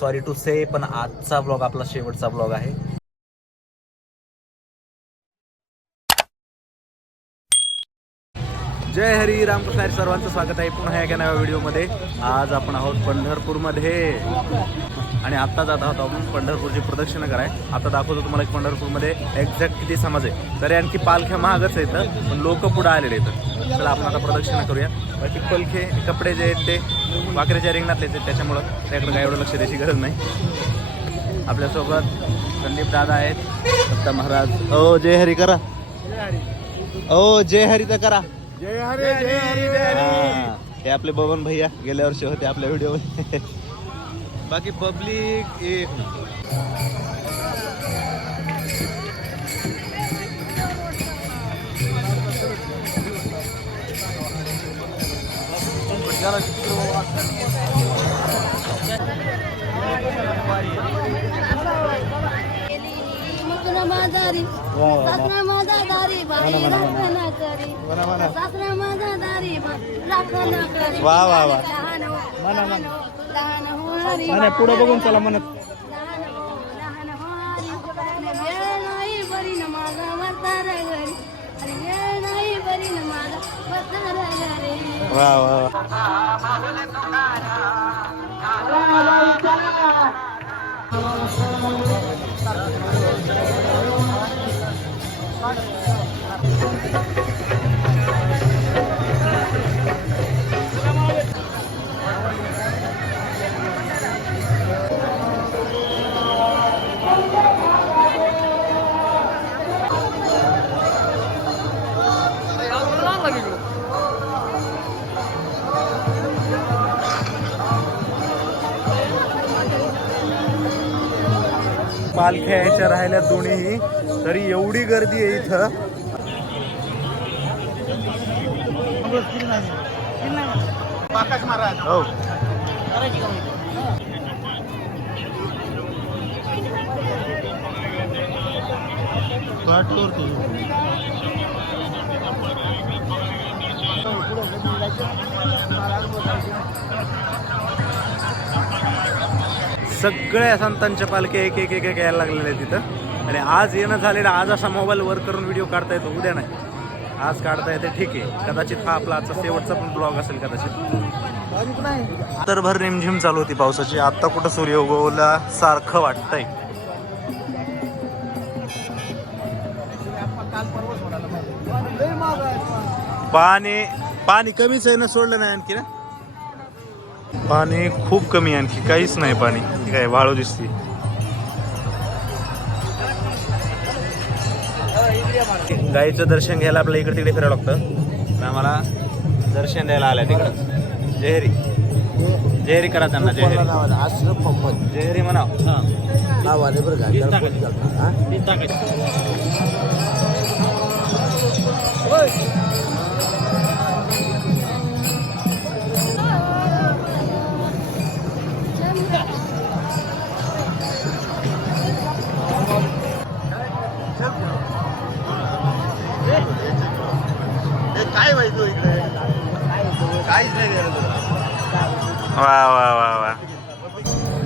Sorry to से पण आजचा blog आपला शेवटचा ब्लॉग आहे. जय हरी रामकृष्ण हरी सर्वांचं स्वागत आहे पुन्हा एका नव्या व्हिडिओमध्ये. आज आपण आहोत पंढरपूरमध्ये. आणि आत्ता जात आहोत आपण पंढरपूरची प्रदक्षिणा कराय. आता दाखवतो तुम्हाला एक पंढरपूरमध्ये एक्झॅक्ट किती समाज आहे. तरी आणखी पालख्या महागच आहेत पण लोक पुढे आलेले आहेत. चला आपण आता प्रदक्षिणा करूया. बाकी पलखे कपडे जे आहेत ते वाकऱ्याच्या रिंगणातलेच आहेत त्याच्यामुळं त्याकडे काय एवढं लक्ष द्यायची गरज नाही. आपल्यासोबत संदीप दादा आहेत. दत्ता महाराज. ओ जय हरी करा. ओ जय हरी तर करा. जय हरे जय हरी हे आपले बबन भैया गेल्या वर्षी होते आपल्या व्हिडिओमध्ये. बाकी पब्लिक एक माझारी सासरा माझा दारी बाई राखणा करी. सासरा माझा दारी राखणा करी. वा, वा, वा. लहान हो, लहान हो, लहान होणारी पुढे बघून चला म्हणत वा वा वा पालख्या यायच्या राहिल्या दोन्हीही. तरी एवढी गर्दी आहे इथं. हो. सगळ्या संतांच्या पालख्या एक एक एक एक यायला लागलेल्या आहेत तिथं. आणि आज येणं झालेलं आज असा मोबाईल वर करून व्हिडिओ काढता येतो. उद्या नाही. आज काढता येते. ठीक आहे. कदाचित हा आपला आजचा शेवटचा पण ब्लॉग असेल कदाचित. तर भर रिमझिम चालू होती पावसाची. आत्ता कुठं सूर्य उगवला सारखं वाटतंय. पाणी पाणी कमीच आहे ना सोडलं नाही आणखी ना पाणी खूप कमी आहे आणखी काहीच नाही पाणी. काय वाळू दिसते. गाईचं दर्शन घ्यायला आपल्याला इकडे तिकडे फिरावं लागतं. तर आम्हाला दर्शन द्यायला आलंय तिकडं. जयहरी जयहरी करा त्यांना म्हणाव. नाव आले बरं काय माहिती इकडे काहीच नाही वा वा वा वा.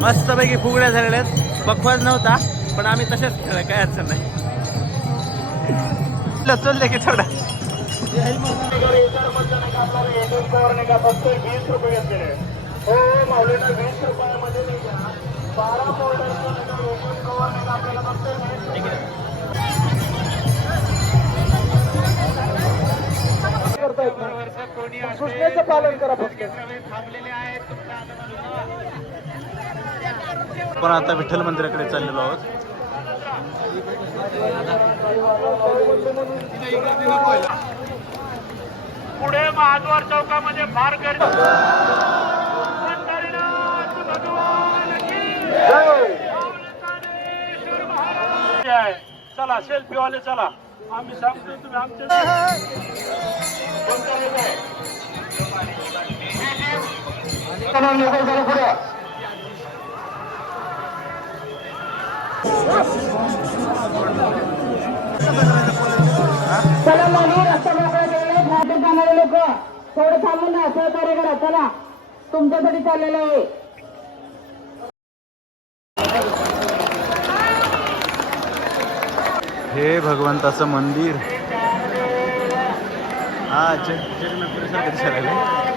मस्तपैकी फुगड्या झालेल्या आहेत. बकवास नव्हता पण आम्ही तशाच खेळल्या काय अडचण नाही. चलले की थोडा. सूचनेचं पालन करा. फक्त पण आता विठ्ठल मंदिराकडे चाललेलो आहोत. पुढे महाद्वार चौकामध्ये फार गर्दी. चला सेल्फी वाले चला. आम्ही सांगतो तुम्ही आमच्या चला मागे रस्ता जाणारे लोक थोडं थांबून ना सहकार्य करा. चला तुमच्यासाठी चाललेलं आहे. हे भगवंताचं मंदिर. हा चल चल मी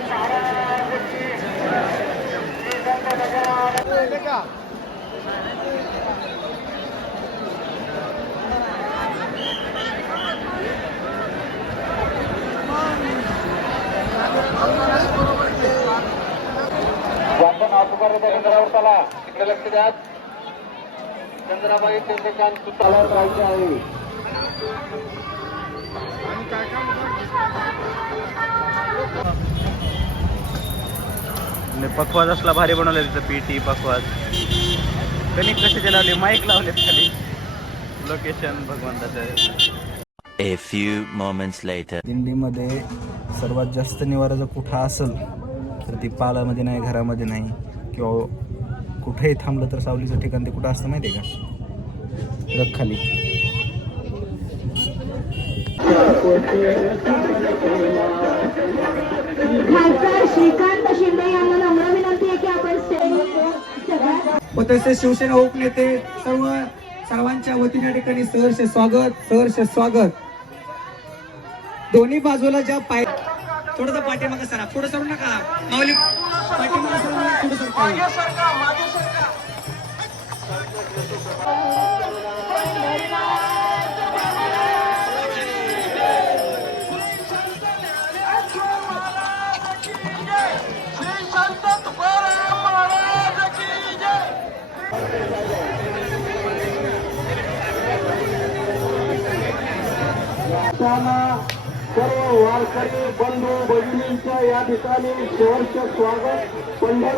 चंद्रावर चला इकडे लक्ष द्या चंद्राबाई चंद्रकांत सुतालावर जायचे आहे आणि काय काय पखवाज असला भारी बनवले तिथं पीटी पखवाज कणिक कशाचे लावले? माईक लावले खाली. लोकेशन भगवंताचं A few moments later. दिंडीमध्ये सर्वात जास्त निवारा जर कुठं असेल तर ती पालामध्ये नाही घरामध्ये नाही किंवा कुठेही थांबलं तर सावलीचं ठिकाण ते कुठं असतं माहिती आहे का? रग खाली. व तसेच शिवसेना उपनेते सर्व सर्वांच्या वतीने ठिकाणी सहर्ष स्वागत सहर्ष स्वागत. दोन्ही बाजूला ज्या पाय थोडस पाठीमागे सरा पुढे सरू नका. माऊली पाठीमागे सरू थोडं सर सर्व वारकरी बंधू भगिनींच्या या ठिकाणी सहर्ष स्वागत. पंढर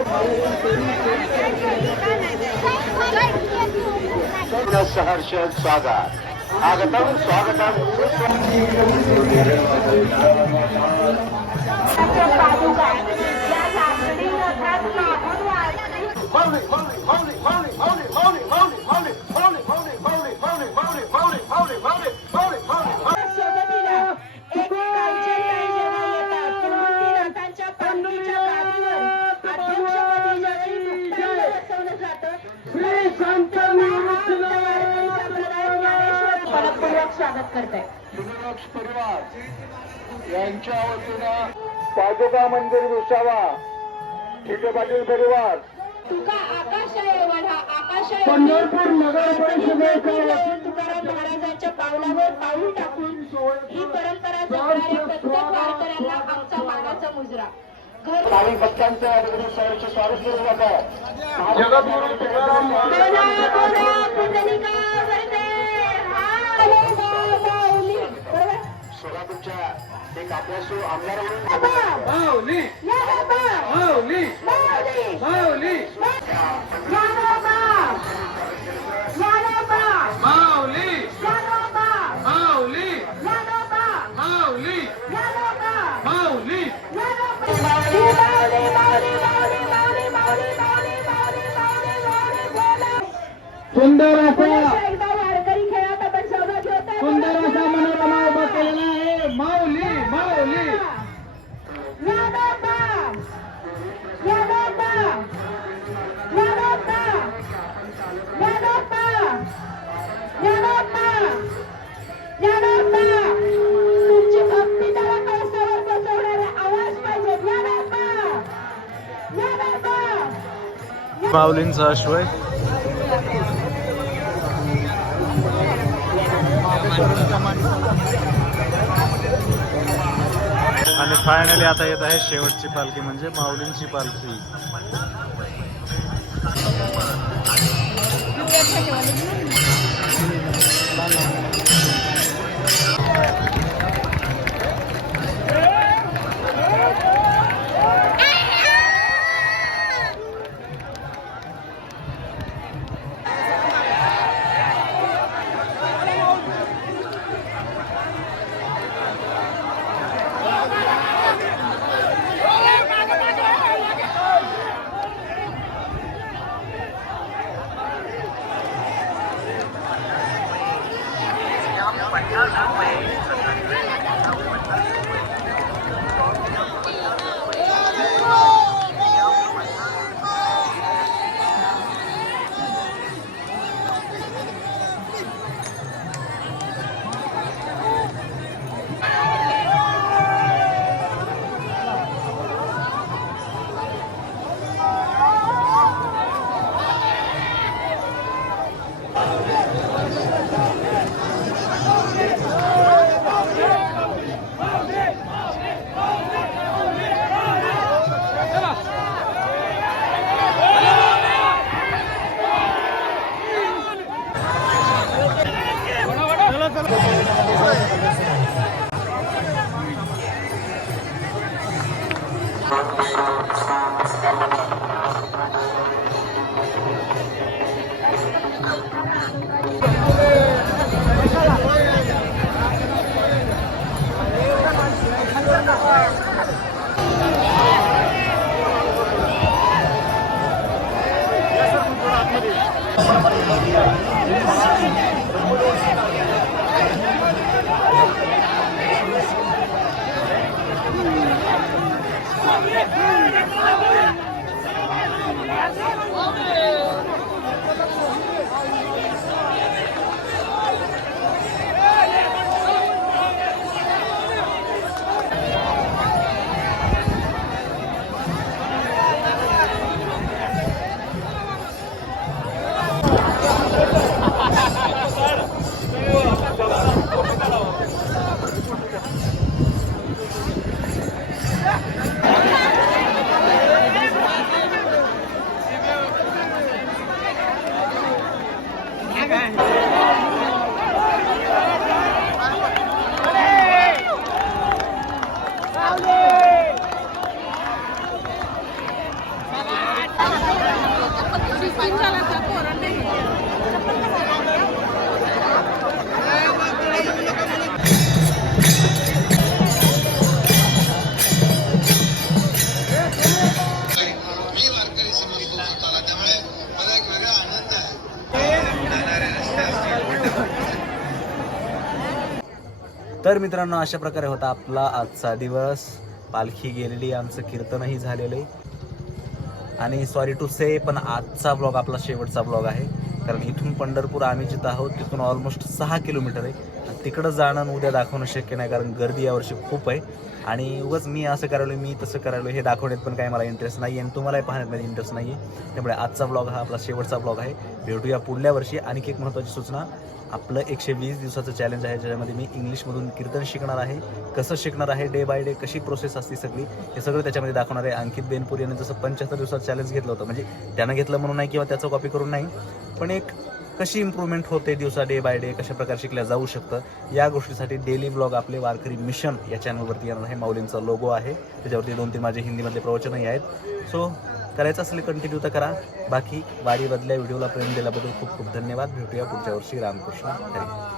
सहर्ष स्वागत. आगतम स्वागतम. सोबतीनं करताय. परिवार यांच्या वतीनं पादुका मंदिर विसावा. ठिके पाटील परिवार. तुका आकाश आहे आकाश आहे. पंढरपूर नगर परिषदेच्या तुकाराम महाराजांच्या पावलावर पाऊल टाकून ही परंपरा जपणाऱ्या प्रत्येक वारकऱ्यांना आमचा मानाचा मुजरा. घर भाविक भक्तांचं या ठिकाणी सहर्ष स्वागत केलं जात आहे. जगद्गुरु तुकाराम महाराज बरोबर? सोलापूरच्या एक आपल्यासो आमदार म्हणून माऊली. माऊली माऊली. माऊलींचा अश्व आहे आणि फायनली आता येत आहे शेवटची पालखी म्हणजे माऊलींची पालखी. तर मित्रांनो अशा प्रकारे होता आपला आजचा दिवस. पालखी गेलेली आमचं कीर्तनही झालेलं आहे. आणि सॉरी टू से पण आजचा ब्लॉग आपला शेवटचा ब्लॉग आहे. कारण इथून पंढरपूर आम्ही जिथं आहोत तिथून ऑलमोस्ट सहा किलोमीटर आहे. तिकडं जाणं उद्या दाखवणं शक्य नाही कारण गर्दी यावर्षी खूप आहे. आणि उगाच मी असं करायलो मी तसं करायलो हे दाखवण्यात पण काही मला इंटरेस्ट नाही आणि तुम्हालाही पाहण्यात माझी इंटरेस्ट नाही आहे त्यामुळे आजचा ब्लॉग हा आपला शेवटचा ब्लॉग आहे. भेटूया पुढल्या वर्षी आणखी एक महत्त्वाची सूचना. आपलं एकशे वीस दिवसाचं चॅलेंज आहे ज्याच्यामध्ये मी इंग्लिशमधून कीर्तन शिकणार आहे कसं शिकणार आहे डे बाय डे कशी प्रोसेस असते सगळी हे सगळं त्याच्यामध्ये दाखवणार आहे. अंकित बेनपूर यांनी जसं पंच्याहत्तर दिवसात चॅलेंज घेतलं होतं म्हणजे त्यानं घेतलं म्हणून नाही किंवा त्याचं कॉपी करून नाही पण एक कशी इम्प्रूव्हमेंट होते दिवसा डे बाय डे कशा प्रकारे शिकल्या जाऊ शकतं या गोष्टीसाठी डेली ब्लॉग आपले वारकरी मिशन या चॅनलवरती येणार आहे. माऊलींचा लोगो आहे त्याच्यावरती दोन तीन माझे हिंदीमधले प्रवचनही आहेत. सो करायचं असेल कंटिन्यू तर करा. बाकी वारी बदल्या व्हिडिओला प्रेम दिल्याबद्दल खूप खूप धन्यवाद. भेटूया पुढच्या वर्षी. रामकृष्ण. हरी.